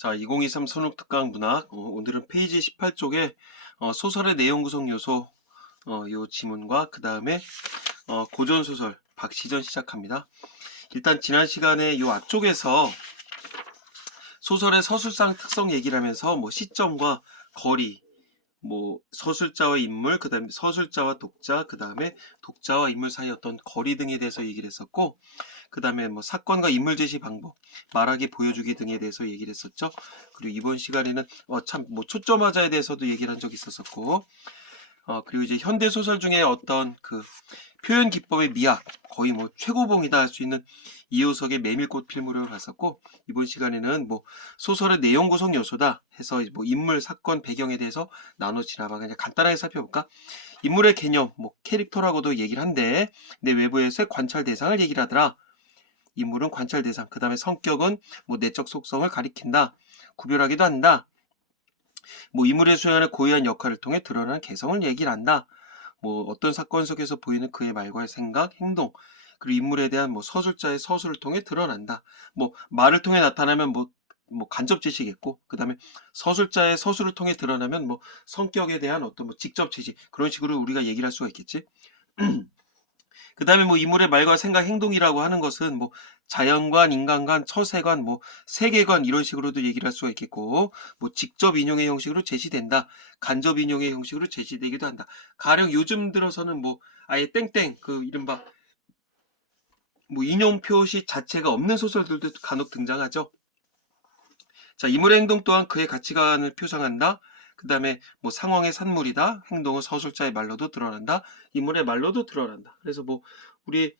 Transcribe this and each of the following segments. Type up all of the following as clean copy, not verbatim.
자, 2023 손욱특강 문학 오늘은 페이지 18쪽에 소설의 내용 구성 요소 요 지문과 그 다음에 고전소설 박시전 시작합니다. 일단 지난 시간에 요 앞쪽에서 소설의 서술상 특성 얘기를 하면서 뭐 시점과 거리, 뭐 서술자와 인물, 그 다음에 서술자와 독자, 그 다음에 독자와 인물 사이 어떤 거리 등에 대해서 얘기를 했었고, 그 다음에 뭐 사건과 인물 제시 방법, 말하기 보여주기 등에 대해서 얘기를 했었죠. 그리고 이번 시간에는 참 뭐 초점화자에 대해서도 얘기를 한 적이 있었었고, 그리고 이제 현대 소설 중에 어떤 그 표현 기법의 미학, 거의 뭐 최고봉이다 할 수 있는 이효석의 메밀꽃 필모를 봤었고, 이번 시간에는 뭐 소설의 내용 구성 요소다 해서 뭐 인물, 사건, 배경에 대해서 나눠 지나봐 그냥 간단하게 살펴볼까? 인물의 개념, 뭐 캐릭터라고도 얘기를 한데, 내 외부에서의 관찰 대상을 얘기를 하더라. 인물은 관찰 대상, 그 다음에 성격은 뭐 내적 속성을 가리킨다, 구별하기도 한다. 뭐 인물의 수행하는 고유한 역할을 통해 드러나는 개성을 얘기를 한다. 뭐 어떤 사건 속에서 보이는 그의 말과 생각, 행동, 그리고 인물에 대한 뭐 서술자의 서술을 통해 드러난다. 뭐 말을 통해 나타나면 뭐 간접 제시겠고, 그 다음에 서술자의 서술을 통해 드러나면 뭐 성격에 대한 어떤 뭐 직접 제시, 그런 식으로 우리가 얘기를 할 수가 있겠지. 그 다음에 뭐 인물의 말과 생각, 행동이라고 하는 것은 뭐 자연관, 인간관, 처세관, 뭐 세계관 이런 식으로도 얘기를 할 수가 있겠고, 뭐 직접 인용의 형식으로 제시된다, 간접 인용의 형식으로 제시되기도 한다. 가령 요즘 들어서는 뭐 아예 땡땡 그 이른바 뭐 인용 표시 자체가 없는 소설들도 간혹 등장하죠. 자, 인물의 행동 또한 그의 가치관을 표상한다. 그 다음에 뭐 상황의 산물이다. 행동은 서술자의 말로도 드러난다. 인물의 말로도 드러난다. 그래서 뭐 우리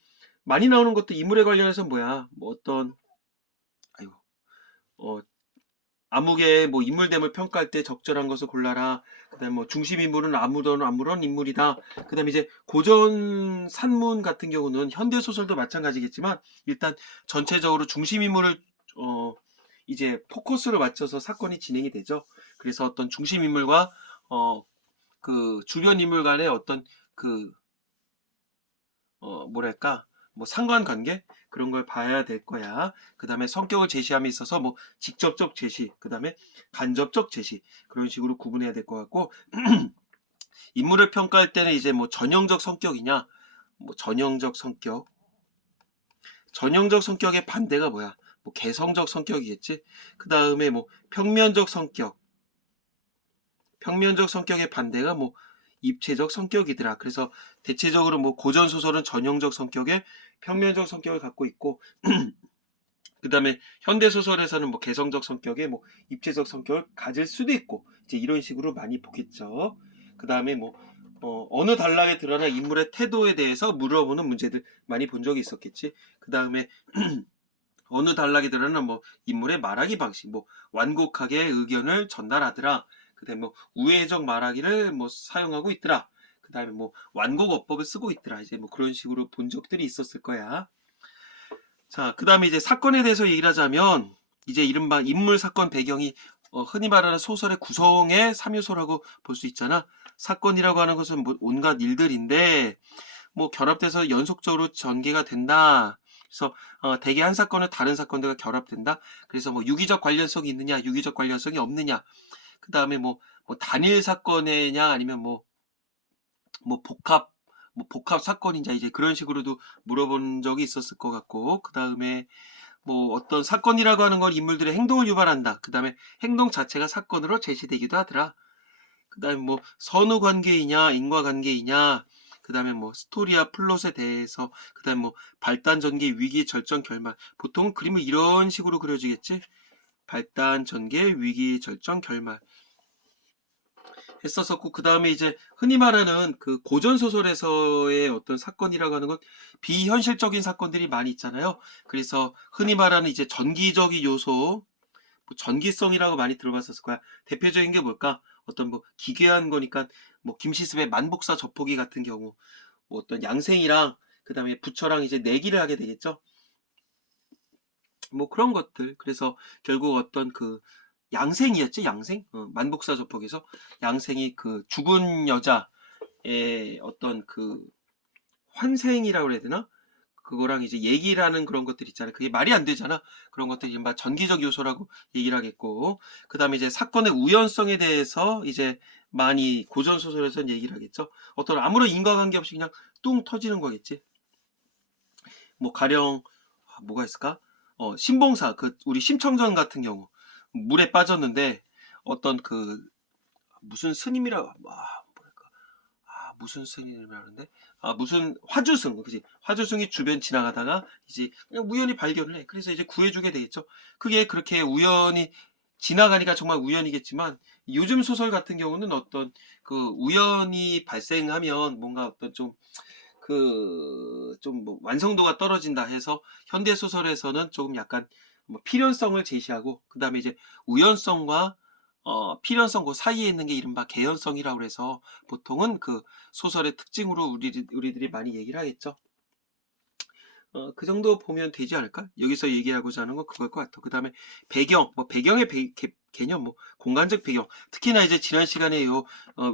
많이 나오는 것도 인물에 관련해서 뭐야? 뭐 어떤 아이고 어 암흑의 뭐 인물됨을 평가할 때 적절한 것을 골라라. 그다음에 뭐 중심 인물은 아무런 인물이다. 그다음에 이제 고전 산문 같은 경우는 현대 소설도 마찬가지겠지만 일단 전체적으로 중심 인물을 이제 포커스를 맞춰서 사건이 진행이 되죠. 그래서 어떤 중심 인물과 그 주변 인물 간의 어떤 그 뭐랄까 뭐 상관관계 그런 걸 봐야 될 거야. 그 다음에 성격을 제시함에 있어서 뭐 직접적 제시, 그 다음에 간접적 제시 그런 식으로 구분해야 될 것 같고, 인물을 평가할 때는 이제 뭐 전형적 성격이냐, 뭐 전형적 성격의 반대가 뭐야? 뭐 개성적 성격이겠지. 그 다음에 뭐 평면적 성격의 반대가 뭐 입체적 성격이더라. 그래서 대체적으로 뭐 고전 소설은 전형적 성격의 평면적 성격을 갖고 있고, 그 다음에 현대 소설에서는 뭐 개성적 성격의 뭐 입체적 성격을 가질 수도 있고, 이제 이런 식으로 많이 보겠죠. 그 다음에 뭐 어느 단락에 드러난 인물의 태도에 대해서 물어보는 문제들 많이 본 적이 있었겠지. 그 다음에 어느 단락에 드러난 뭐 인물의 말하기 방식, 뭐 완곡하게 의견을 전달하더라. 그다음에 뭐 우회적 말하기를 뭐 사용하고 있더라. 그다음에 뭐 완곡 어법을 쓰고 있더라. 이제 뭐 그런 식으로 본 적들이 있었을 거야. 자, 그다음에 이제 사건에 대해서 얘기를 하자면 이제 이른바 인물 사건 배경이 흔히 말하는 소설의 구성의 3요소라고 볼 수 있잖아. 사건이라고 하는 것은 뭐 온갖 일들인데 뭐 결합돼서 연속적으로 전개가 된다. 그래서 대개 한 사건은 다른 사건들과 결합된다. 그래서 뭐 유기적 관련성이 있느냐, 유기적 관련성이 없느냐. 그 다음에 뭐 단일 사건이냐, 아니면 뭐 복합 사건이냐, 이제 그런 식으로도 물어본 적이 있었을 것 같고, 그 다음에 뭐 어떤 사건이라고 하는 건 인물들의 행동을 유발한다. 그 다음에 행동 자체가 사건으로 제시되기도 하더라. 그 다음에 뭐 선후 관계이냐, 인과관계이냐, 그 다음에 뭐 스토리와 플롯에 대해서, 그 다음에 뭐 발단 전개, 위기 절정 결말. 보통 그림을 이런 식으로 그려지겠지. 발단 전개, 위기 절정 결말 했었었고, 그 다음에 이제 흔히 말하는 그 고전 소설에서의 어떤 사건이라고 하는 건 비현실적인 사건들이 많이 있잖아요. 그래서 흔히 말하는 이제 전기적인 요소, 뭐 전기성이라고 많이 들어봤었을 거야. 대표적인 게 뭘까? 어떤 뭐 기괴한 거니까 뭐 김시습의 만복사 젖보기 같은 경우, 뭐 어떤 양생이랑 그 다음에 부처랑 이제 내기를 하게 되겠죠. 뭐 그런 것들. 그래서 결국 어떤 그 양생이었지, 양생? 만복사 젖보기에서 양생이 그 죽은 여자의 어떤 그 환생이라고 해야 되나? 그거랑 이제 얘기라는 그런 것들 있잖아요. 그게 말이 안 되잖아. 그런 것들이 막 전기적 요소라고 얘기를 하겠고, 그 다음에 이제 사건의 우연성에 대해서 이제 많이 고전 소설에서는 얘기를 하겠죠. 어떤 아무런 인과관계 없이 그냥 뚱 터지는 거겠지. 뭐 가령 뭐가 있을까? 신봉사, 그 우리 심청전 같은 경우 물에 빠졌는데 어떤 그 무슨 스님이라 뭐랄까, 무슨 스님이라는데, 무슨 화주승, 그지? 화주승이 주변 지나가다가 이제 그냥 우연히 발견을 해. 그래서 이제 구해주게 되겠죠. 그게 그렇게 우연히 지나가니까 정말 우연이겠지만, 요즘 소설 같은 경우는 어떤 그 우연히 발생하면 뭔가 어떤 좀 좀 뭐 완성도가 떨어진다 해서 현대 소설에서는 조금 약간 뭐 필연성을 제시하고, 그 다음에 이제 우연성과 필연성 그 사이에 있는 게 이른바 개연성이라고 해서 보통은 그 소설의 특징으로 우리들이 많이 얘기를 하겠죠. 그 정도 보면 되지 않을까? 여기서 얘기하고자 하는 건 그걸 것 같아. 그 다음에 배경, 뭐 배경의 개념, 뭐 공간적 배경. 특히나 이제 지난 시간에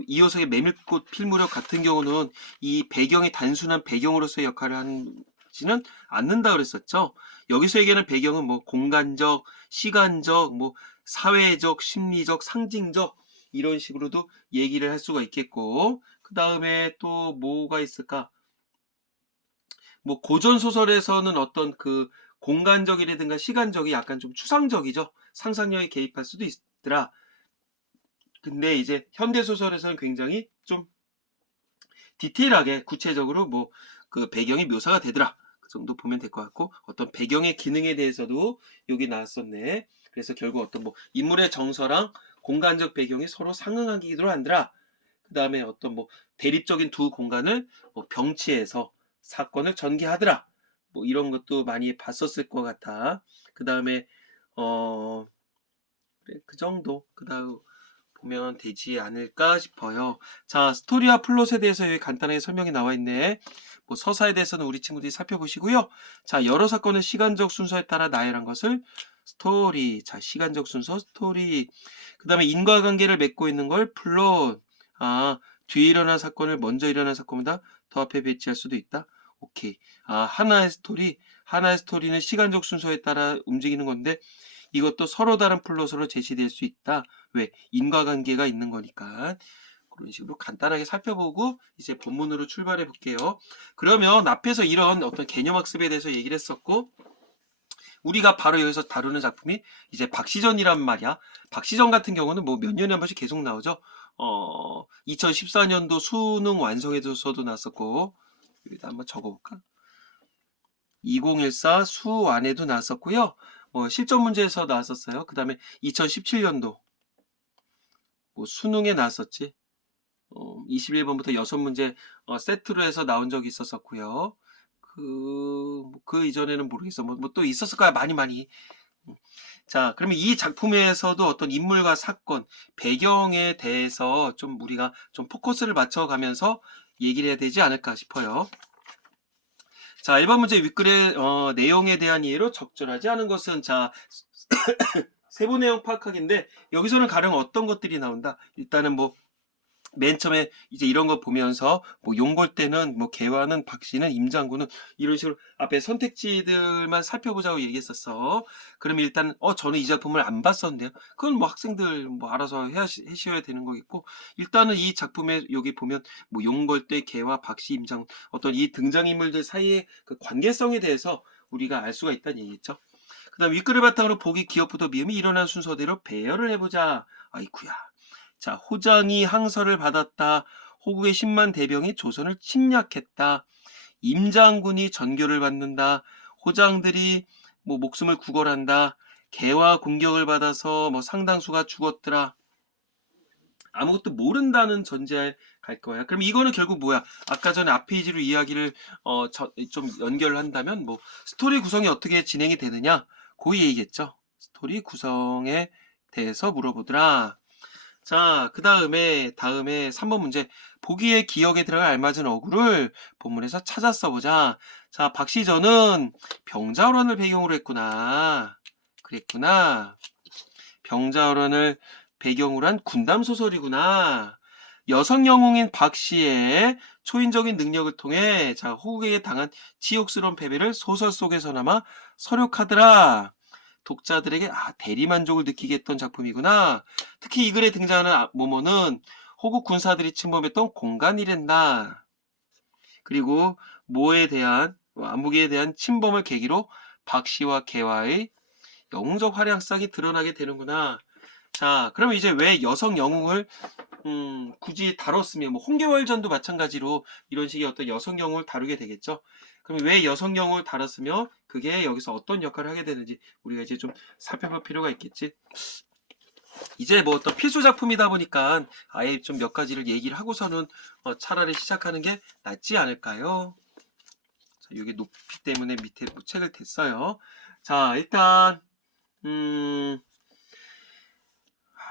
이효석의 메밀꽃 필무렵 같은 경우는 이 배경이 단순한 배경으로서의 역할을 하지는 않는다 그랬었죠. 여기서 얘기하는 배경은 뭐 공간적, 시간적, 뭐 사회적, 심리적, 상징적 이런 식으로도 얘기를 할 수가 있겠고, 그 다음에 또 뭐가 있을까? 뭐 고전 소설에서는 어떤 그 공간적이라든가 시간적이 약간 좀 추상적이죠. 상상력이 개입할 수도 있더라. 근데 이제 현대 소설에서는 굉장히 좀 디테일하게 구체적으로 뭐 그 배경이 묘사가 되더라. 그 정도 보면 될 것 같고, 어떤 배경의 기능에 대해서도 여기 나왔었네. 그래서 결국 어떤 뭐 인물의 정서랑 공간적 배경이 서로 상응하기도 한더라. 그 다음에 어떤 뭐 대립적인 두 공간을 뭐 병치해서 사건을 전개하더라. 뭐 이런 것도 많이 봤었을 것 같아. 그 다음에 그래, 그 정도. 그 다음 보면 되지 않을까 싶어요. 자, 스토리와 플롯에 대해서 여기 간단하게 설명이 나와 있네. 뭐 서사에 대해서는 우리 친구들이 살펴보시고요. 자, 여러 사건의 시간적 순서에 따라 나열한 것을 스토리. 자, 시간적 순서 스토리. 그 다음에 인과관계를 맺고 있는 걸 플롯. 뒤에 일어난 사건을 먼저 일어난 사건보다 더 앞에 배치할 수도 있다. 오케이. 하나의 스토리는 시간적 순서에 따라 움직이는 건데, 이것도 서로 다른 플롯으로 제시될 수 있다. 왜? 인과관계가 있는 거니까. 그런 식으로 간단하게 살펴보고 이제 본문으로 출발해 볼게요. 그러면 앞에서 이런 어떤 개념학습에 대해서 얘기를 했었고, 우리가 바로 여기서 다루는 작품이 이제 박시전이란 말이야. 박시전 같은 경우는 뭐 몇 년에 한 번씩 계속 나오죠. 2014년도 수능 완성에서도 나왔었고, 여기다 한번 적어볼까? 2014 수완에도 나왔었고요. 실전 문제에서 나왔었어요. 그 다음에 2017년도 뭐 수능에 나왔었지. 21번부터 6문제 세트로 해서 나온 적이 있었었고요. 그 이전에는 모르겠어. 뭐 또 있었을 거야. 많이. 자, 그러면 이 작품에서도 어떤 인물과 사건, 배경에 대해서 좀 우리가 좀 포커스를 맞춰가면서 얘기를 해야 되지 않을까 싶어요. 자, 1번 문제 윗글의 내용에 대한 이해로 적절하지 않은 것은, 자, 세부 내용 파악하기인데, 여기서는 가령 어떤 것들이 나온다. 일단은 뭐 맨 처음에 이제 이런 거 보면서 뭐 용골 때는 뭐 개화는 박씨는 임장군은 이런 식으로 앞에 선택지들만 살펴보자고 얘기했었어. 그럼 일단 저는 이 작품을 안 봤었는데요. 그건 뭐 학생들 뭐 알아서 하셔야 되는 거겠고, 일단은 이 작품에 여기 보면 뭐 용골 때 개화 박씨 임장군 어떤 이 등장인물들 사이의 그 관계성에 대해서 우리가 알 수가 있다는 얘기겠죠. 그 다음 윗글을 바탕으로 보기 기업부터 미음이 일어난 순서대로 배열을 해보자. 아이쿠야. 자, 호장이 항서를 받았다. 호국의 10만 대병이 조선을 침략했다. 임장군이 전교를 받는다. 호장들이 뭐 목숨을 구걸한다. 개와 공격을 받아서 뭐 상당수가 죽었더라. 아무것도 모른다는 전제에 갈 거야. 그럼 이거는 결국 뭐야? 아까 전에 앞 페이지로 이야기를 좀 연결을 한다면 뭐 스토리 구성이 어떻게 진행이 되느냐? 그 얘기겠죠. 스토리 구성에 대해서 물어보더라. 자, 그 다음에 3번 문제. 보기의 기억에 들어갈 알맞은 어구를 본문에서 찾아 써보자. 자, 박시전은 병자호란을 배경으로 했구나. 그랬구나. 병자호란을 배경으로 한 군담 소설이구나. 여성 영웅인 박씨의 초인적인 능력을 통해 자 호국에게 당한 치욕스러운 패배를 소설 속에서나마 서력하더라. 독자들에게 대리만족을 느끼게 했던 작품이구나. 특히 이 글에 등장하는 모모는 호국 군사들이 침범했던 공간이랬나. 그리고 모에 대한 안무기에 대한 침범을 계기로 박씨와 개화의 영웅적 활약상이 드러나게 되는구나. 자, 그러면 이제 왜 여성 영웅을 굳이 다뤘으면 뭐 홍계월전도 마찬가지로 이런 식의 어떤 여성 영웅을 다루게 되겠죠. 그럼 왜 여성 영웅을 다뤘으며 그게 여기서 어떤 역할을 하게 되는지 우리가 이제 좀 살펴볼 필요가 있겠지. 이제 뭐 어떤 필수 작품이다 보니까 아예 좀 몇 가지를 얘기를 하고서는 차라리 시작하는 게 낫지 않을까요? 자, 여기 높이 때문에 밑에 뭐 책을 댔어요. 자, 일단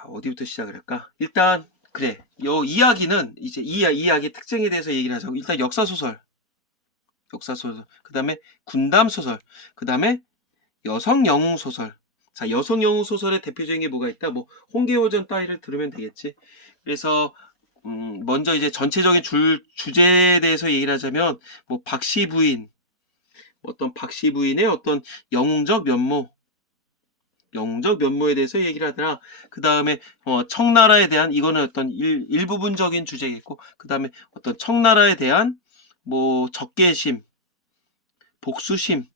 어디부터 시작을 할까? 일단 그래. 요 이야기는 이제 이 이야기의 특징에 대해서 얘기를 하자고. 일단 역사소설. 그 다음에 군담소설. 그 다음에 여성 영웅 소설. 자, 여성 영웅 소설의 대표적인 게 뭐가 있다? 뭐 홍계호전 따위를 들으면 되겠지. 그래서 먼저 이제 전체적인 주제에 대해서 얘기를 하자면 뭐 박씨 부인, 어떤 박씨 부인의 어떤 영웅적 면모에 대해서 얘기를 하더라. 그 다음에 청나라에 대한 이거는 어떤 일부분적인 주제겠고, 그 다음에 어떤 청나라에 대한 뭐 적개심, 복수심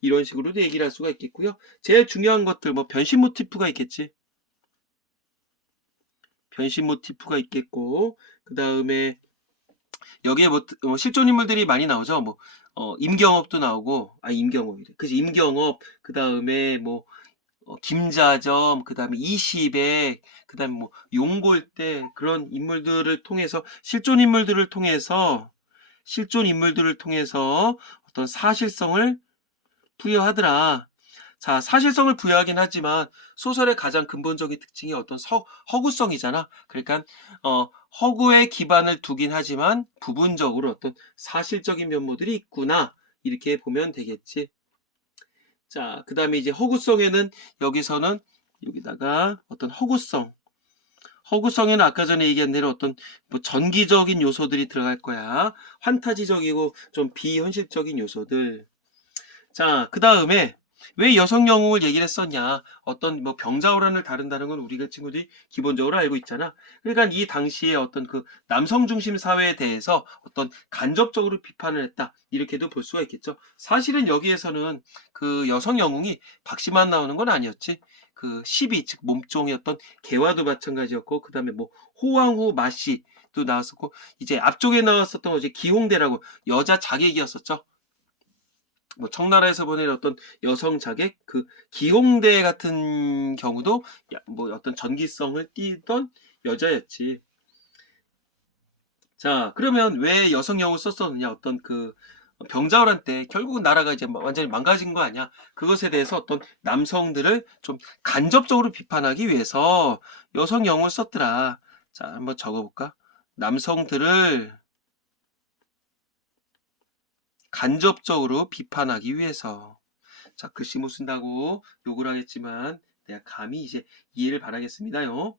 이런 식으로도 얘기를 할 수가 있겠고요. 제일 중요한 것들 뭐 변신 모티프가 있겠지. 변신 모티프가 있겠고, 그 다음에 여기에 뭐 실존 인물들이 많이 나오죠. 뭐 임경업도 나오고, 임경업이래. 그치, 임경업. 그 다음에 뭐 김자점, 그 다음에 이시백, 그 다음에 뭐 용골대 그런 인물들을 통해서 실존 인물들을 통해서 어떤 사실성을 부여하더라. 자, 사실성을 부여하긴 하지만 소설의 가장 근본적인 특징이 어떤 허구성이잖아. 그러니까 허구에 기반을 두긴 하지만 부분적으로 어떤 사실적인 면모들이 있구나. 이렇게 보면 되겠지. 자, 그 다음에 이제 허구성에는 여기서는 여기다가 어떤 허구성에는 아까 전에 얘기한 대로 어떤 뭐 전기적인 요소들이 들어갈 거야. 환타지적이고 좀 비현실적인 요소들. 자, 그 다음에 왜 여성 영웅을 얘기를 했었냐? 어떤 뭐 병자호란을 다룬다는 건 우리가 친구들이 기본적으로 알고 있잖아. 그러니까 이 당시에 어떤 그 남성 중심 사회에 대해서 어떤 간접적으로 비판을 했다. 이렇게도 볼 수가 있겠죠. 사실은 여기에서는 그 여성 영웅이 박씨만 나오는 건 아니었지. 그 시비, 즉 몸종이었던 개화도 마찬가지였고, 그 다음에 뭐 호황후 마씨도 나왔었고, 이제 앞쪽에 나왔었던 것이 기홍대라고 여자 자객이었었죠. 뭐 청나라에서 보낸 어떤 여성 자객 그 기홍대 같은 경우도 뭐 어떤 전기성을 띠던 여자였지. 자, 그러면 왜 여성 영웅을 썼었느냐? 어떤 그 병자호란 때 결국은 나라가 이제 완전히 망가진 거 아니야? 그것에 대해서 어떤 남성들을 좀 간접적으로 비판하기 위해서 여성 영웅을 썼더라. 자, 한번 적어볼까? 남성들을 간접적으로 비판하기 위해서. 자, 글씨 못 쓴다고 욕을 하겠지만 내가 감히 이제 이해를 바라겠습니다요.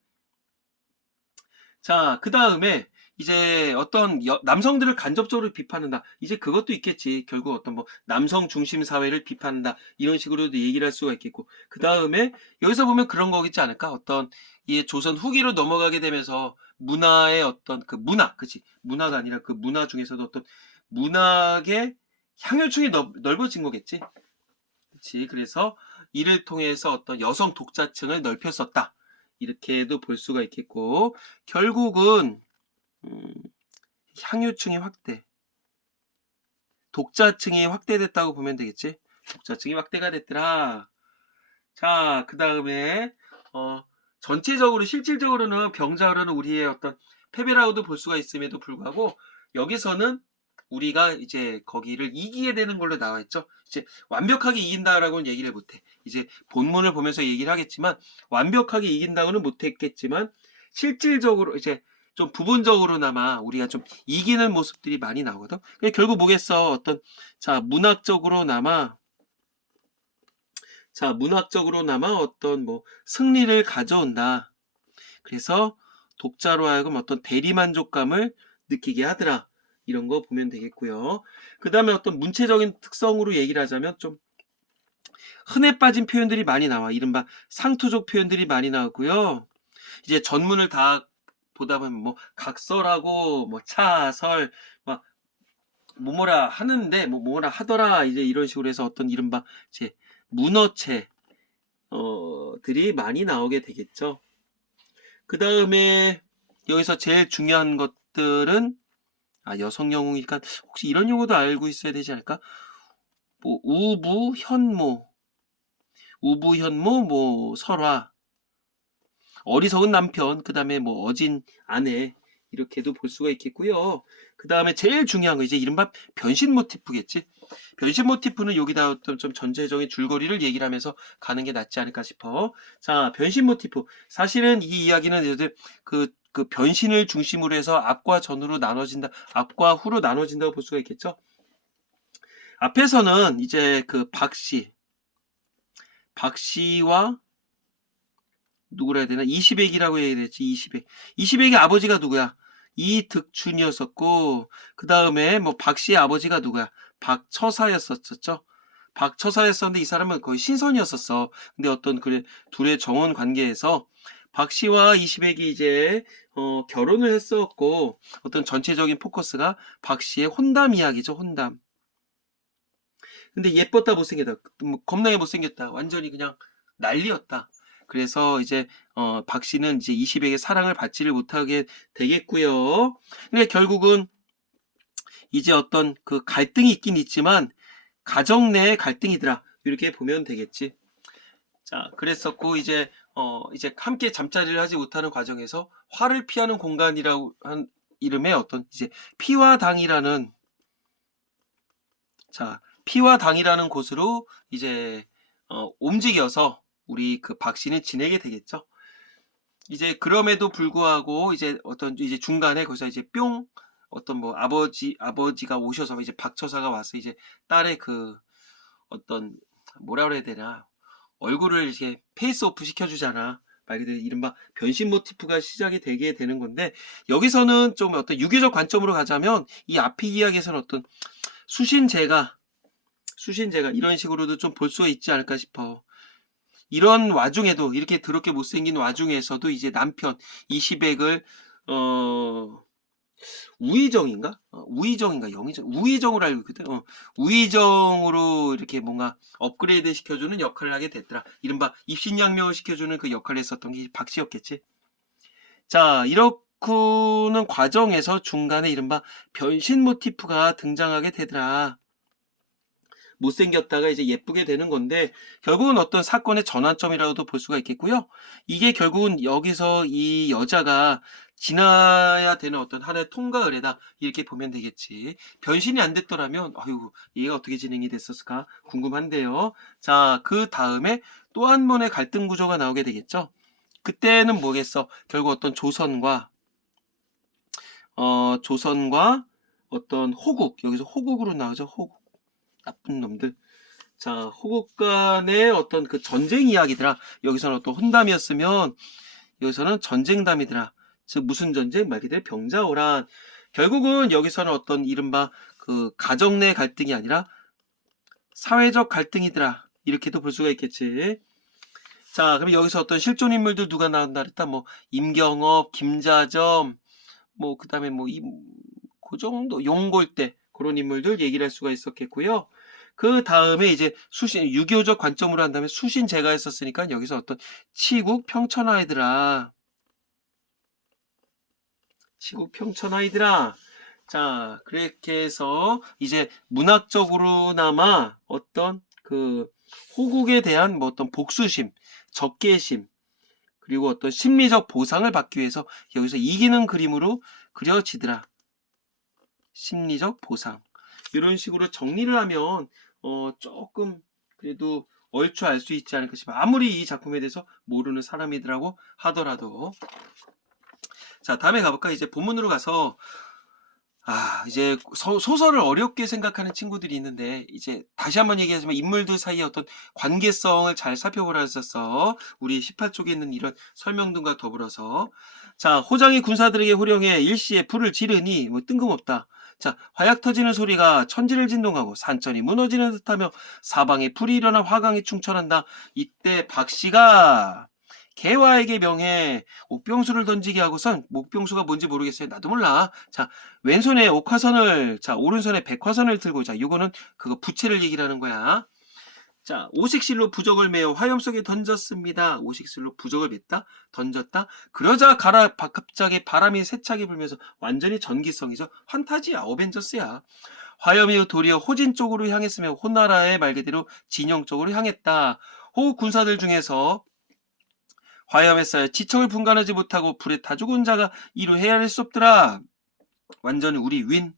자, 그 다음에 이제 어떤 남성들을 간접적으로 비판한다. 이제 그것도 있겠지. 결국 어떤 뭐 남성 중심 사회를 비판한다. 이런 식으로도 얘기를 할 수가 있겠고. 그 다음에 여기서 보면 그런 거겠지 않을까? 어떤 이 조선 후기로 넘어가게 되면서 문화의 어떤 그 그치? 문화가 아니라 그 문화 중에서도 어떤 문학의 향유층이 넓어진 거겠지. 그치. 그래서 이를 통해서 어떤 여성 독자층을 넓혔었다. 이렇게도 볼 수가 있겠고, 결국은 향유층이 독자층이 확대됐다고 보면 되겠지. 독자층이 확대가 됐더라. 자, 그 다음에 전체적으로 실질적으로는 병자호란은 우리의 어떤 패배라고도 볼 수가 있음에도 불구하고 여기서는 우리가 이제 거기를 이기게 되는 걸로 나와 있죠. 이제 완벽하게 이긴다라고는 얘기를 못해. 이제 본문을 보면서 얘기를 하겠지만 완벽하게 이긴다고는 못했겠지만 실질적으로 이제 좀 부분적으로나마 우리가 좀 이기는 모습들이 많이 나오거든. 결국 뭐겠어? 어떤 문학적으로나마 어떤 뭐 승리를 가져온다. 그래서 독자로 하여금 어떤 대리만족감을 느끼게 하더라. 이런 거 보면 되겠고요. 그 다음에 어떤 문체적인 특성으로 얘기를 하자면 좀 흔해 빠진 표현들이 많이 나와. 이른바 상투적 표현들이 많이 나오고요. 이제 전문을 다 보다 보면 뭐 각설하고 뭐 차설 막 뭐뭐라 하는데 뭐 뭐라 하더라 이제 이런 식으로 해서 어떤 이른바 이제 문어체 들이 많이 나오게 되겠죠. 그 다음에 여기서 제일 중요한 것들은 여성 영웅이니까 혹시 이런 용어도 알고 있어야 되지 않을까? 뭐 우부, 현모, 뭐 설화, 어리석은 남편, 그 다음에 뭐 어진 아내 이렇게도 볼 수가 있겠고요. 그 다음에 제일 중요한 거 이제 이른바 변신 모티프겠지. 변신 모티프는 여기다 어떤 좀 전체적인 줄거리를 얘기를 하면서 가는 게 낫지 않을까 싶어. 자, 변신 모티프. 사실은 이 이야기는 이제 그 변신을 중심으로 해서 앞과 전으로 나눠진다, 앞과 후로 나눠진다고 볼 수가 있겠죠. 앞에서는 이제 그 박씨와 누구라 해야 되나? 이시백이라고 해야 되지, 이시백. 이시백의 아버지가 누구야? 이득춘이었었고, 그 다음에 뭐 박씨의 아버지가 누구야? 박처사였었죠. 박처사였었는데 이 사람은 거의 신선이었었어. 근데 어떤 그 둘의 정원 관계에서 박씨와 이시백이 이제 결혼을 했었고, 어떤 전체적인 포커스가 박씨의 혼담 이야기죠, 혼담. 근데 예뻤다 못생겼다, 뭐 겁나게 못생겼다, 완전히 그냥 난리였다. 그래서 이제 박씨는 이제 이시백의 사랑을 받지를 못하게 되겠고요. 근데 결국은 이제 어떤 그 갈등이 있긴 있지만 가정 내의 갈등이더라, 이렇게 보면 되겠지. 자, 그랬었고 이제 이제 함께 잠자리를 하지 못하는 과정에서 화를 피하는 공간이라고 한 이름의 어떤 이제 피와 당이라는, 자, 피와 당이라는 곳으로 이제 움직여서 우리 그 박씨는 지내게 되겠죠. 이제 그럼에도 불구하고 이제 어떤 이제 중간에 거기서 이제 뿅 어떤 뭐 아버지가 오셔서 이제 박처사가 와서 이제 딸의 그 어떤 뭐라 그래야 되나, 얼굴을 이렇게 페이스오프 시켜주잖아. 말 그대로 이른바 변신 모티프가 시작이 되게 되는 건데, 여기서는 좀 어떤 유교적 관점으로 가자면 이 앞의 이야기에서는 어떤 수신제가 이런 식으로도 좀 볼 수 있지 않을까 싶어. 이런 와중에도, 이렇게 더럽게 못생긴 와중에서도 이제 남편 이시백을 우의정인가? 우의정으로 알고 있거든. 우의정으로 이렇게 뭔가 업그레이드 시켜주는 역할을 하게 됐더라. 이른바 입신양명을 시켜주는 그 역할을 했었던 게 박씨였겠지. 자, 이렇고는 과정에서 중간에 이른바 변신 모티프가 등장하게 되더라. 못생겼다가 이제 예쁘게 되는 건데, 결국은 어떤 사건의 전환점이라고도 볼 수가 있겠고요. 이게 결국은 여기서 이 여자가 지나야 되는 어떤 하나의 통과 의례다, 이렇게 보면 되겠지. 변신이 안 됐더라면 아유, 얘가 어떻게 진행이 됐었을까 궁금한데요. 자, 그 다음에 또 한 번의 갈등 구조가 나오게 되겠죠. 그때는 뭐겠어? 결국 어떤 조선과 어떤 호국, 여기서 호국으로 나오죠. 호국, 나쁜 놈들. 자, 호국 간의 어떤 그 전쟁 이야기더라. 여기서는 어떤 혼담이었으면 여기서는 전쟁담이더라. 즉 무슨 전쟁? 말 그대로 병자호란. 결국은 여기서는 어떤 이른바 그 가정 내 갈등이 아니라 사회적 갈등이더라, 이렇게도 볼 수가 있겠지. 자, 그럼 여기서 어떤 실존 인물들 누가 나온다 그랬다? 뭐 임경업, 김자점, 뭐 그다음에 뭐 그 정도, 용골대, 그런 인물들 얘기를 할 수가 있었겠고요. 그 다음에 이제 유교적 관점으로 한다면 수신제가 했었으니까 여기서 어떤 치국 평천하이드라. 자, 그렇게 해서 이제 문학적으로나마 어떤 그 호국에 대한 뭐 어떤 복수심, 적개심, 그리고 어떤 심리적 보상을 받기 위해서 여기서 이기는 그림으로 그려지더라. 심리적 보상. 이런 식으로 정리를 하면 조금 그래도 얼추 알 수 있지 않을까 싶어요. 아무리 이 작품에 대해서 모르는 사람이더라고 하더라도. 자, 다음에 가볼까? 이제 본문으로 가서 이제 소설을 어렵게 생각하는 친구들이 있는데, 이제 다시 한번 얘기하지만 인물들 사이의 어떤 관계성을 잘 살펴보라 했었어. 우리 18쪽에 있는 이런 설명 등과 더불어서. 자, 호장이 군사들에게 호령해 일시에 불을 지르니 뭐 뜬금없다. 자, 화약 터지는 소리가 천지를 진동하고 산천이 무너지는 듯하며 사방에 불이 일어나 화강이 충천한다. 이때 박씨가 개화에게 명해 옥병수를 던지게 하고선, 옥병수가 뭔지 모르겠어요. 나도 몰라. 자, 왼손에 옥화선을, 자, 오른손에 백화선을 들고, 자, 요거는 그거 부채를 얘기를 하는 거야. 자, 오식실로 부적을 메어 화염 속에 던졌습니다. 오식실로 부적을 맸다? 던졌다? 그러자 갑자기 바람이 세차게 불면서 완전히 전기성이죠. 환타지야, 어벤져스야. 화염이 도리어 호진 쪽으로 향했으며 호나라의 말 그대로 진영 쪽으로 향했다. 호 군사들 중에서 화염에 쌓여 지청을 분간하지 못하고 불에 타 죽은 자가 이루 헤아릴 수 없더라. 완전 우리 윈.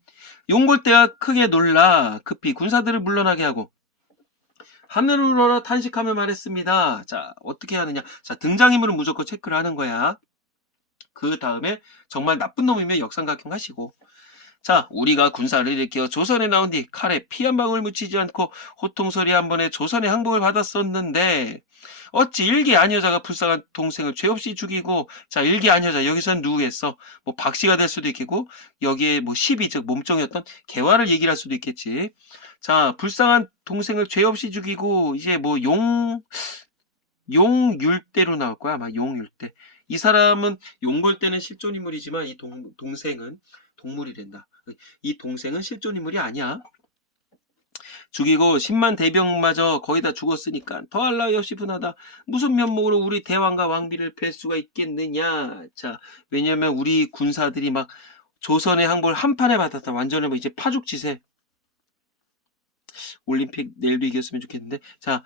용골대가 크게 놀라 급히 군사들을 물러나게 하고 하늘을 우러러 탄식하며 말했습니다. 자, 어떻게 하느냐. 자, 등장인물은 무조건 체크를 하는 거야. 그 다음에 정말 나쁜 놈이면 역삼각형 하시고. 자, 우리가 군사를 일으켜 조선에 나온 뒤 칼에 피 한 방울 묻히지 않고 호통소리 한 번에 조선의 항복을 받았었는데 어찌 일개 아녀자가 불쌍한 동생을 죄 없이 죽이고. 자, 일개 아녀자 여기서는 누구겠어? 뭐 박씨가 될 수도 있겠고, 여기에 뭐 시비 즉 몸종이었던 개화를 얘기를 할 수도 있겠지. 자, 불쌍한 동생을 죄 없이 죽이고 이제 뭐 용율대로 나올 거야. 아마 용율대. 이 사람은 용골대는 실존 인물이지만 이 동생은 동물이 된다. 이 동생은 실존 인물이 아니야. 죽이고 10만 대병마저 거의 다 죽었으니까 더할 나위 없이 분하다. 무슨 면목으로 우리 대왕과 왕비를 뵐 수가 있겠느냐. 자, 왜냐면 우리 군사들이 막 조선의 항복을 한판에 받았다. 완전히 뭐 이제 파죽지세. 올림픽 내일도 이겼으면 좋겠는데. 자,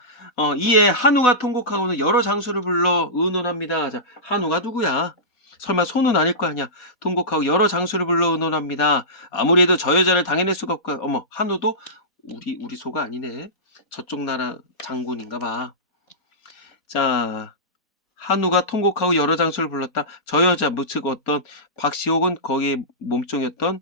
이에 한우가 통곡하고는 여러 장수를 불러 의논합니다. 자, 한우가 누구야? 설마 소는 아닐 거 아니야. 통곡하고 여러 장수를 불러 의논합니다. 아무래도 저 여자를 당해낼 수가 없고. 어머, 한우도 우리 소가 아니네. 저쪽 나라 장군인가 봐. 자, 한우가 통곡하고 여러 장수를 불렀다. 저 여자 즉 어떤 박씨 혹은 거기에 몸종이었던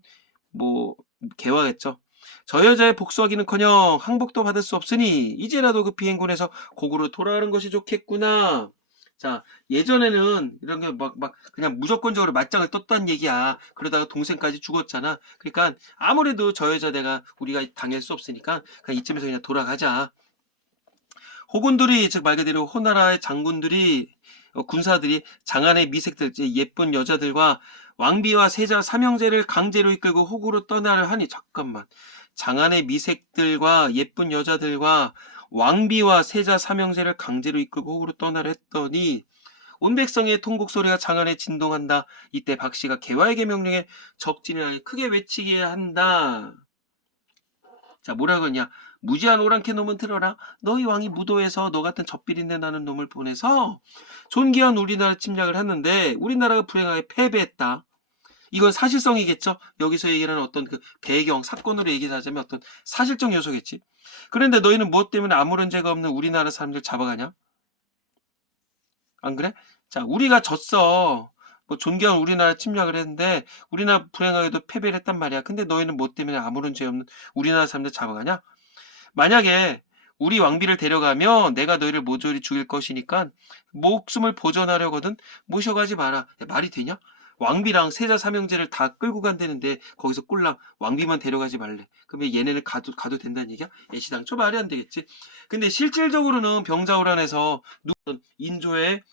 뭐 개화겠죠. 저 여자의 복수하기는커녕 항복도 받을 수 없으니 이제라도 그 비행군에서 고구려 돌아가는 것이 좋겠구나. 자, 예전에는 이런 게 막 그냥 무조건적으로 맞짱을 떴단 얘기야. 그러다가 동생까지 죽었잖아. 그러니까 아무래도 저 여자 우리가 당할 수 없으니까 그냥 이쯤에서 그냥 돌아가자. 호군들이 즉 말 그대로 호나라의 장군들이 군사들이 장안의 미색들 예쁜 여자들과 왕비와 세자 삼형제를 강제로 이끌고 호구로 떠나려 하니. 잠깐만. 장안의 미색들과 예쁜 여자들과 왕비와 세자 삼형제를 강제로 이끌고 호구로 떠나려 했더니 온 백성의 통곡 소리가 장안에 진동한다. 이때 박씨가 개화에게 명령해 적진을 크게 외치게 한다. 자, 뭐라 그러냐. 무지한 오랑캐 놈은 들어라. 너희 왕이 무도에서 너 같은 젖비린내 나는 놈을 보내서 존귀한 우리나라 침략을 했는데 우리나라가 불행하게 패배했다. 이건 사실성이겠죠. 여기서 얘기하는 어떤 그 배경, 사건으로 얘기하자면 어떤 사실적 요소겠지. 그런데 너희는 무엇 때문에 아무런 죄가 없는 우리나라 사람들 잡아가냐? 안 그래? 자, 우리가 졌어. 뭐 존경한 우리나라 침략을 했는데 우리나라 불행하게도 패배를 했단 말이야. 근데 너희는 뭐 때문에 아무런 죄 없는 우리나라 사람들 잡아가냐? 만약에 우리 왕비를 데려가면 내가 너희를 모조리 죽일 것이니까 목숨을 보존하려거든 모셔가지 마라. 야, 말이 되냐? 왕비랑 세자 삼형제를 다 끌고 간다는데 거기서 꼴랑 왕비만 데려가지 말래. 그러면 얘네는 가도 된다는 얘기야? 애시당초 말이 안 되겠지. 근데 실질적으로는 병자호란에서 인조의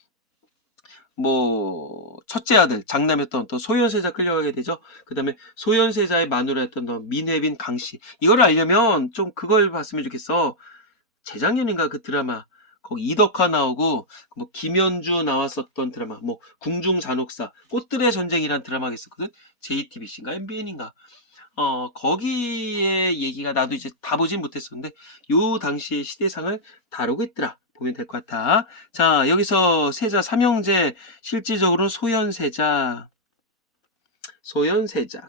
뭐 첫째 아들 장남이었던 또 소현세자 끌려가게 되죠. 그 다음에 소현세자의 마누라였던 민회빈 강씨. 이걸 알려면 좀 그걸 봤으면 좋겠어. 재작년인가 그 드라마 거기 이덕화 나오고 뭐 김연주 나왔었던 드라마 뭐 궁중잔혹사 꽃들의 전쟁이란 드라마가 있었거든. JTBC인가 MBN인가. 거기에 얘기가 나도 이제 다 보진 못했었는데 요 당시의 시대상을 다루고 있더라. 보면 될 것 같아. 자, 여기서 세자 삼형제 실질적으로 소현세자.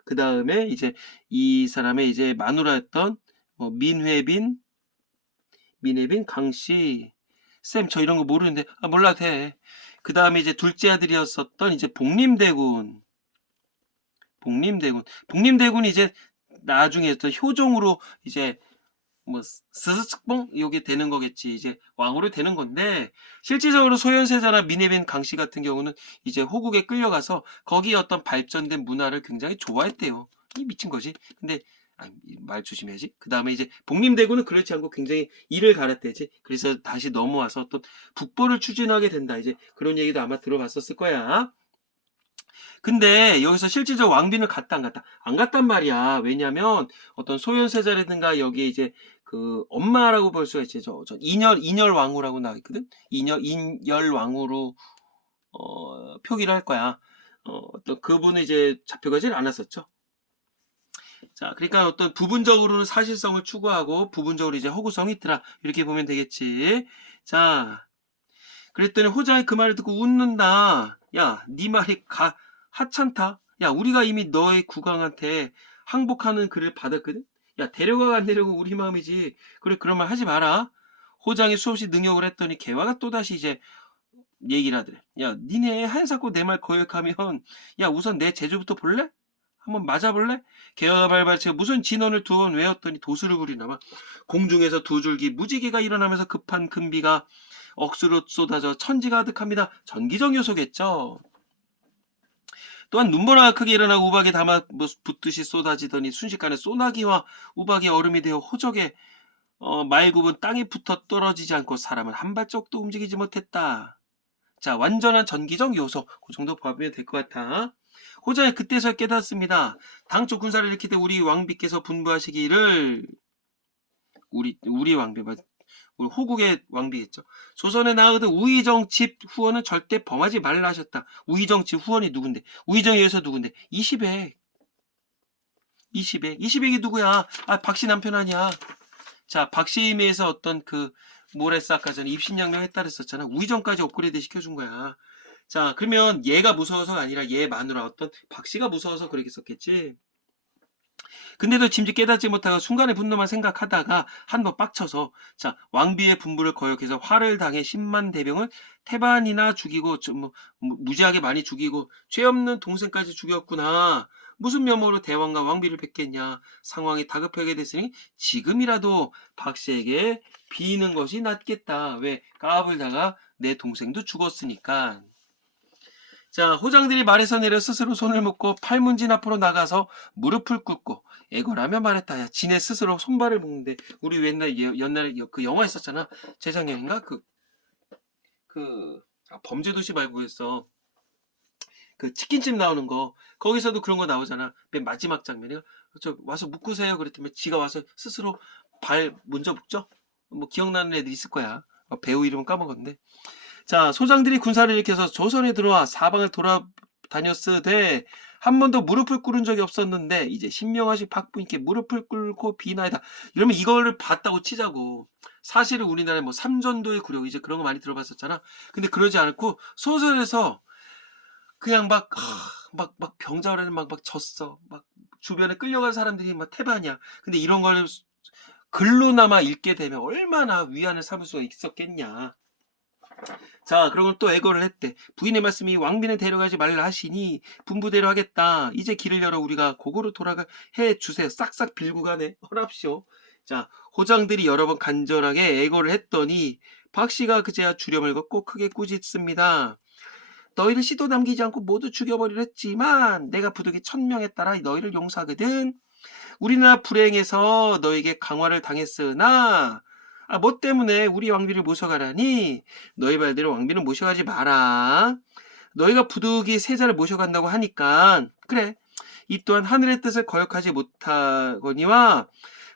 그 다음에 이제 이 사람의 이제 마누라였던 민회빈 강씨. 쌤, 저 이런 거 모르는데. 몰라도 돼. 그 다음에 이제 둘째 아들이었었던 이제 복림대군 복림대군. 복림대군이 이제 나중에 어떤 효종으로 이제 뭐 스스측봉 이게 되는 거겠지. 이제 왕으로 되는 건데 실질적으로 소현세자나 미네빈 강씨 같은 경우는 이제 호국에 끌려가서 거기 어떤 발전된 문화를 굉장히 좋아했대요. 이 미친 거지. 근데 말 조심해야지. 그 다음에 이제 복림대군은 그렇지 않고 굉장히 이를 갈았대지. 그래서 다시 넘어와서 어떤 북보를 추진하게 된다. 이제 그런 얘기도 아마 들어봤었을 거야. 근데 여기서 실질적 왕비는 갔다 안 갔다? 안 갔단 말이야. 왜냐면 어떤 소현세자라든가 여기에 이제 그 엄마라고 볼 수가 있지. 저 인열 왕후라고 나와 있거든. 인열 왕후로 표기를 할 거야. 어떤 그분은 이제 잡혀가질 않았었죠. 자, 그러니까 어떤 부분적으로는 사실성을 추구하고 부분적으로 이제 허구성이 있더라. 이렇게 보면 되겠지. 자, 그랬더니 호장이 그 말을 듣고 웃는다. 야, 네 말이 하찮다. 야, 우리가 이미 너의 국왕한테 항복하는 글을 받았거든. 야, 데려가 안 데려가 우리 마음이지. 그래, 그런 말 하지 마라. 호장이 수없이 능욕을 했더니 개화가 또다시 이제 얘기를 하더래. 야, 니네 한사코 내 말 거역하면 야, 우선 내 재주부터 볼래? 한번 맞아볼래? 개화가 발발치가 무슨 진언을 두 번 외웠더니 도수를 부리나봐. 공중에서 두 줄기 무지개가 일어나면서 급한 금비가 억수로 쏟아져 천지가 가득합니다. 전기적 요소겠죠. 또한 눈보라가 크게 일어나고 우박에 담아 붙듯이 쏟아지더니 순식간에 소나기와 우박이 얼음이 되어 호적에 말굽은 땅에 붙어 떨어지지 않고 사람은 한 발짝도 움직이지 못했다. 자, 완전한 전기적 요소. 그 정도 보면 될 것 같아. 호장이 그때서야 깨닫습니다. 당초 군사를 일으킬 때 우리 왕비께서 분부하시기를 우리 왕비 우리 호국의 왕비겠죠. 조선에 나으든 우의정 집 후원은 절대 범하지 말라 하셨다. 우의정 집 후원이 누군데? 우의정에 의해서 누군데? 이시백. 이시백이 누구야? 아, 박씨 남편 아니야. 자, 박씨에 의해서 어떤 그 뭐랬어 아까 전에 입신양명 했다 그랬었잖아. 우의정까지 업그레이드 시켜준 거야. 자, 그러면 얘가 무서워서가 아니라 얘 마누라 어떤 박씨가 무서워서 그러겠었겠지. 근데도 짐짓 깨닫지 못하고 순간의 분노만 생각하다가 한번 빡쳐서 자, 왕비의 분부를 거역해서 화를 당해 10만 대병을 태반이나 죽이고 무지하게 많이 죽이고 죄 없는 동생까지 죽였구나. 무슨 면모로 대왕과 왕비를 뵙겠냐. 상황이 다급하게 됐으니 지금이라도 박씨에게 비는 것이 낫겠다. 왜? 까불다가 내 동생도 죽었으니까. 자, 호장들이 말에서 내려 스스로 손을 묶고 팔문진 앞으로 나가서 무릎을 꿇고 애걸하며 말했다. 야, 지네 스스로 손발을 묶는데 우리 옛날에 그 영화 있었잖아. 재작년인가? 범죄도시 말고였어. 그 치킨집 나오는 거 거기서도 그런 거 나오잖아. 맨 마지막 장면에 저 와서 묶으세요 그랬더니 지가 와서 스스로 발 먼저 묶죠. 뭐 기억나는 애들 있을 거야. 배우 이름은 까먹었는데. 자, 소장들이 군사를 일으켜서 조선에 들어와 사방을 돌아다녔으되 한 번도 무릎을 꿇은 적이 없었는데 이제 신명하신 박부인께 무릎을 꿇고 비나이다. 이러면 이거를 봤다고 치자고. 사실은 우리나라에 뭐 삼전도의 구력 이제 그런 거 많이 들어봤었잖아. 근데 그러지 않고 소설에서 그냥 막 병자호란에 막 졌어. 막 주변에 끌려간 사람들이 막 태반이야. 근데 이런 걸 글로나마 읽게 되면 얼마나 위안을 삼을 수가 있었겠냐. 자, 그러고 또 애걸을 했대. 부인의 말씀이 왕비는 데려가지 말라 하시니 분부대로 하겠다. 이제 길을 열어 우리가 고고로 돌아가 해 주세요. 싹싹 빌고 가네. 허랍시오. 자, 호장들이 여러 번 간절하게 애걸을 했더니 박씨가 그제야 주렴을 걷고 크게 꾸짖습니다. 너희를 씨도 남기지 않고 모두 죽여버리려 했지만 내가 부득이 1000명에 따라 너희를 용서하거든. 우리나라 불행해서 너에게 강화를 당했으나 뭐 때문에 우리 왕비를 모셔가라니? 너희 말대로 왕비는 모셔가지 마라. 너희가 부득이 세자를 모셔간다고 하니까 그래. 이 또한 하늘의 뜻을 거역하지 못하거니와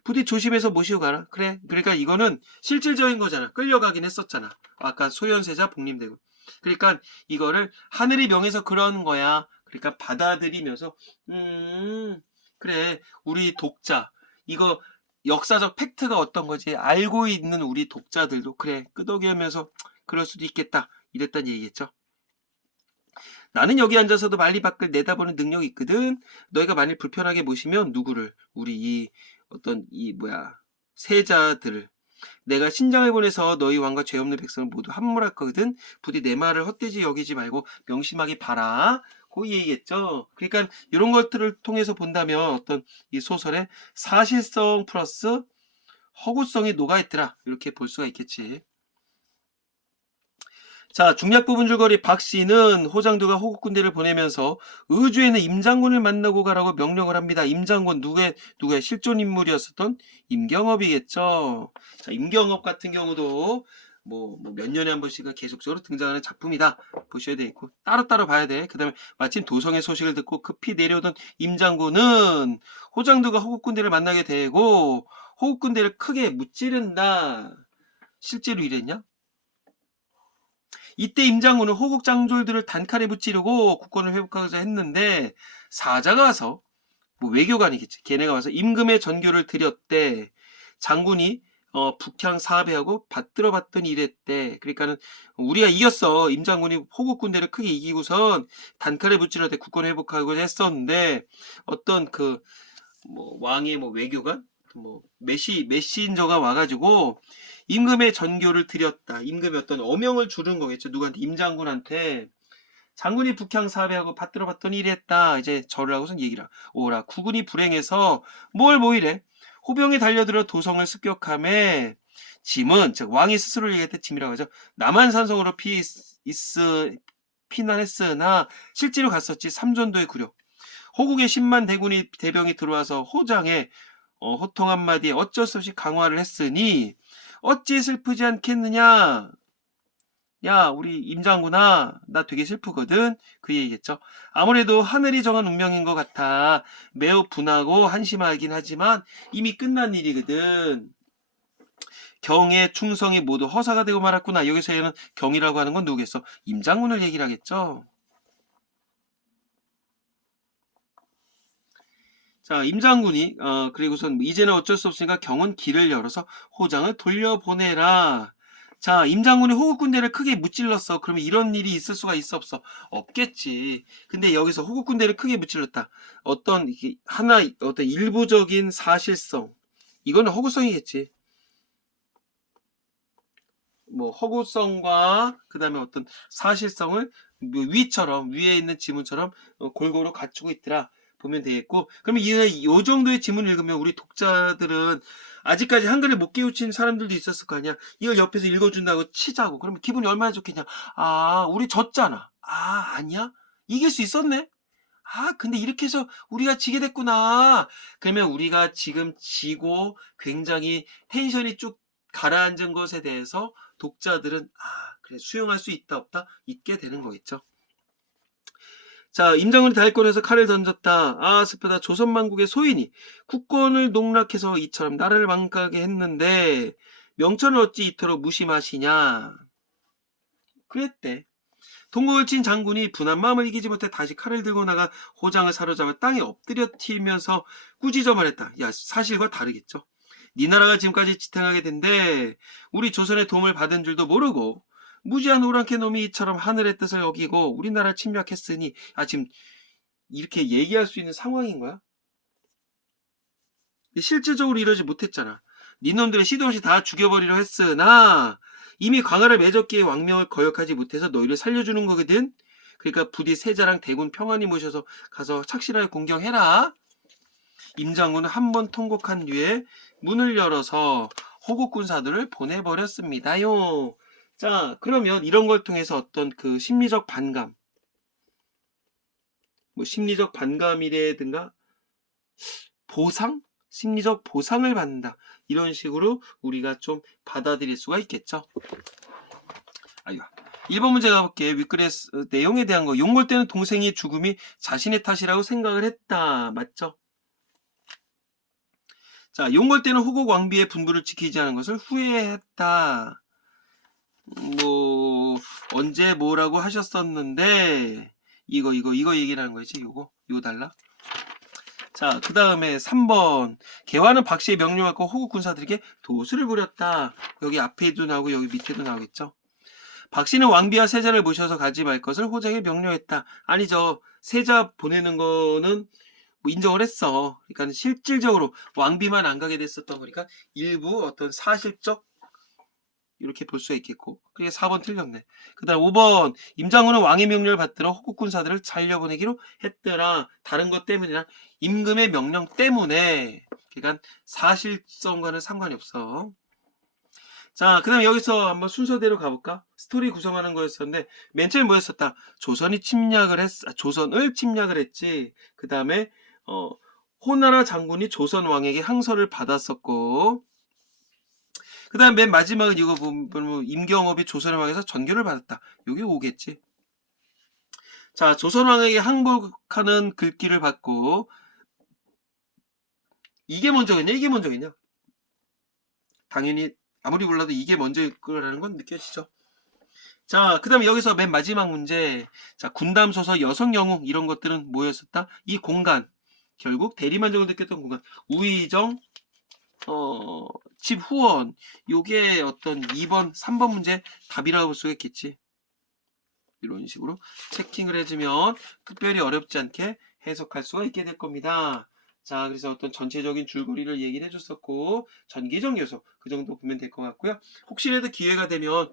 부디 조심해서 모시고 가라. 그래. 그러니까 이거는 실질적인 거잖아. 끌려가긴 했었잖아. 아까 소현세자 복림대군. 그러니까 이거를 하늘이 명해서 그러는 거야. 그러니까 받아들이면서 그래. 우리 독자 이거 역사적 팩트가 어떤 거지 알고 있는 우리 독자들도 그래 끄덕이면서 그럴 수도 있겠다 이랬단 얘기겠죠. 나는 여기 앉아서도 만리 밖을 내다보는 능력이 있거든. 너희가 만일 불편하게 모시면 누구를 우리 세자들을 내가 신장을 보내서 너희 왕과 죄 없는 백성을 모두 함몰할 거거든. 부디 내 말을 헛되이 여기지 말고 명심하게 봐라. 그 얘기겠죠. 그러니까 이런 것들을 통해서 본다면 어떤 이 소설의 사실성 플러스 허구성이 녹아있더라, 이렇게 볼 수가 있겠지. 자, 중략 부분 줄거리. 박씨는 호장두가 호국군대를 보내면서 의주에는 임장군을 만나고 가라고 명령을 합니다. 임장군 누구의 실존 인물이었었던 임경업이겠죠. 자, 임경업 같은 경우도 몇 년에 한 번씩은 계속적으로 등장하는 작품이다, 보셔야 되겠고, 따로따로 봐야 돼. 그 다음에 마침 도성의 소식을 듣고 급히 내려오던 임장군은 호장두가 호국군대를 만나게 되고 호국군대를 크게 무찌른다. 실제로 이랬냐? 이때 임장군은 호국 장졸들을 단칼에 무찌르고 국권을 회복하고자 했는데 사자가 와서, 외교관이겠지, 걔네가 와서 임금의 전교를 드렸대. 장군이 북향 사배하고 받들어 봤더니 이랬대. 그러니까는 우리가 이겼어. 임장군이 호국 군대를 크게 이기고선 단칼에 무찌르되 국권 회복하고자 했었는데 어떤 왕의 외교관, 메신저가 와가지고 임금의 전교를 드렸다. 임금의 어떤 어명을 주는 거겠죠. 누구한테? 임장군한테. 장군이 북향 사배하고 받들어 봤더니 이랬다. 이제 절을 하고선 얘기를 오라. 국군이 불행해서 뭘 이래? 호병에 달려들어 도성을 습격함에 짐은, 즉 왕이 스스로 얘기할 때 짐이라고 하죠. 남한산성으로 피난했으나 실제로 갔었지. 삼전도의 구력. 호국의 10만 대병이 들어와서 호장에 호통 한마디에 어쩔 수 없이 강화를 했으니 어찌 슬프지 않겠느냐. 야, 우리 임장군아, 나 되게 슬프거든. 그 얘기겠죠. 아무래도 하늘이 정한 운명인 것 같아. 매우 분하고 한심하긴 하지만 이미 끝난 일이거든. 경의 충성이 모두 허사가 되고 말았구나. 여기서는 경이라고 하는 건 누구겠어? 임장군을 얘기를 하겠죠. 자, 임장군이 그리고선 이제는 어쩔 수 없으니까 경은 길을 열어서 호장을 돌려보내라. 자, 임장군이 호국군대를 크게 무찔렀어. 그러면 이런 일이 있을 수가 있어, 없어? 없겠지. 근데 여기서 호국군대를 크게 무찔렀다. 어떤 일부적인 사실성, 이거는 허구성이겠지. 허구성과 그 다음에 어떤 사실성을 위에 있는 지문처럼 골고루 갖추고 있더라 보면 되겠고, 그러면 이 정도의 지문을 읽으면 우리 독자들은 아직까지 한글을 못 깨우친 사람들도 있었을 거 아니야. 이걸 옆에서 읽어준다고 치자고. 그러면 기분이 얼마나 좋겠냐. 아, 우리 졌잖아. 아, 아니야? 이길 수 있었네? 아, 근데 이렇게 해서 우리가 지게 됐구나. 그러면 우리가 지금 지고 굉장히 텐션이 쭉 가라앉은 것에 대해서 독자들은 그래, 수용할 수 있다 없다? 있게 되는 거겠죠. 자, 임장군이 다일권에서 칼을 던졌다. 아, 슬프다. 조선만국의 소인이 국권을 농락해서 이처럼 나라를 망가게 했는데 명천을 어찌 이토록 무심하시냐. 그랬대. 동국을 친 장군이 분한 마음을 이기지 못해 다시 칼을 들고 나가 호장을 사로잡아 땅에 엎드려 튀면서 꾸짖어 말했다. 야, 사실과 다르겠죠. 네 나라가 지금까지 지탱하게 된데 우리 조선의 도움을 받은 줄도 모르고 무지한 오랑캐 놈이 이처럼 하늘의 뜻을 어기고 우리나라를 침략했으니 지금 이렇게 얘기할 수 있는 상황인 거야? 실질적으로 이러지 못했잖아. 네 놈들의 시도 없이 다 죽여버리려 했으나 이미 광활을 매적기에 왕명을 거역하지 못해서 너희를 살려주는 거거든. 그러니까 부디 세자랑 대군 평안히 모셔서 가서 착실하게 공경해라. 임장군은 한 번 통곡한 뒤에 문을 열어서 호국 군사들을 보내버렸습니다요. 자, 그러면 이런 걸 통해서 어떤 그 심리적 반감, 심리적 반감이라든가 보상? 심리적 보상을 받는다. 이런 식으로 우리가 좀 받아들일 수가 있겠죠. 1번 문제 가볼게. 윗글의 내용에 대한 거. 용골 때는 동생의 죽음이 자신의 탓이라고 생각을 했다. 맞죠? 자, 용골 때는 호국 왕비의 분부를 지키지 않은 것을 후회했다. 언제 뭐라고 하셨었는데 이거 얘기를 하는 거지. 이거 달라. 자, 그 다음에 3번. 개화는 박씨의 명령을 받고 호국 군사들에게 도수를 부렸다. 여기 앞에도 나오고 여기 밑에도 나오겠죠. 박씨는 왕비와 세자를 모셔서 가지 말 것을 호장에 명령했다. 아니죠. 세자 보내는 거는 인정을 했어. 그러니까 실질적으로 왕비만 안 가게 됐었던 거니까 일부 어떤 사실적 이렇게 볼 수가 있겠고. 그게 4번 틀렸네. 그 다음 5번 임장군은 왕의 명령을 받들어 호국군사들을 살려보내기로 했더라. 다른 것 때문이나 임금의 명령 때문에. 그러니까 사실성과는 상관이 없어. 자, 그 다음에 여기서 한번 순서대로 가볼까? 스토리 구성하는 거였었는데 맨 처음에 뭐였었다? 조선을 침략을 했지. 그 다음에 호나라 장군이 조선 왕에게 항서를 받았었고, 그 다음 맨 마지막은 이거 보면 임경업이 조선 왕에서 전교를 받았다. 요게 오겠지. 자, 조선 왕에게 항복하는 글귀를 받고, 이게 먼저겠냐? 이게 먼저겠냐? 당연히 아무리 몰라도 이게 먼저일 거라는 건 느껴지죠. 자, 그 다음에 여기서 맨 마지막 문제. 자, 군담소서, 여성영웅 이런 것들은 뭐였었다? 이 공간. 결국 대리만족을 느꼈던 공간. 우의정, 집 후원. 요게 어떤 2번, 3번 문제 답이라고 볼 수가 있겠지. 이런 식으로 체킹을 해주면 특별히 어렵지 않게 해석할 수가 있게 될 겁니다. 자, 그래서 어떤 전체적인 줄거리를 얘기를 해줬었고, 전기적 요소, 그 정도 보면 될 것 같고요. 혹시라도 기회가 되면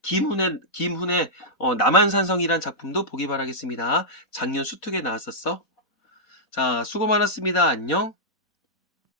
김훈의 남한산성이란 작품도 보기 바라겠습니다. 작년 수특에 나왔었어. 자, 수고 많았습니다. 안녕.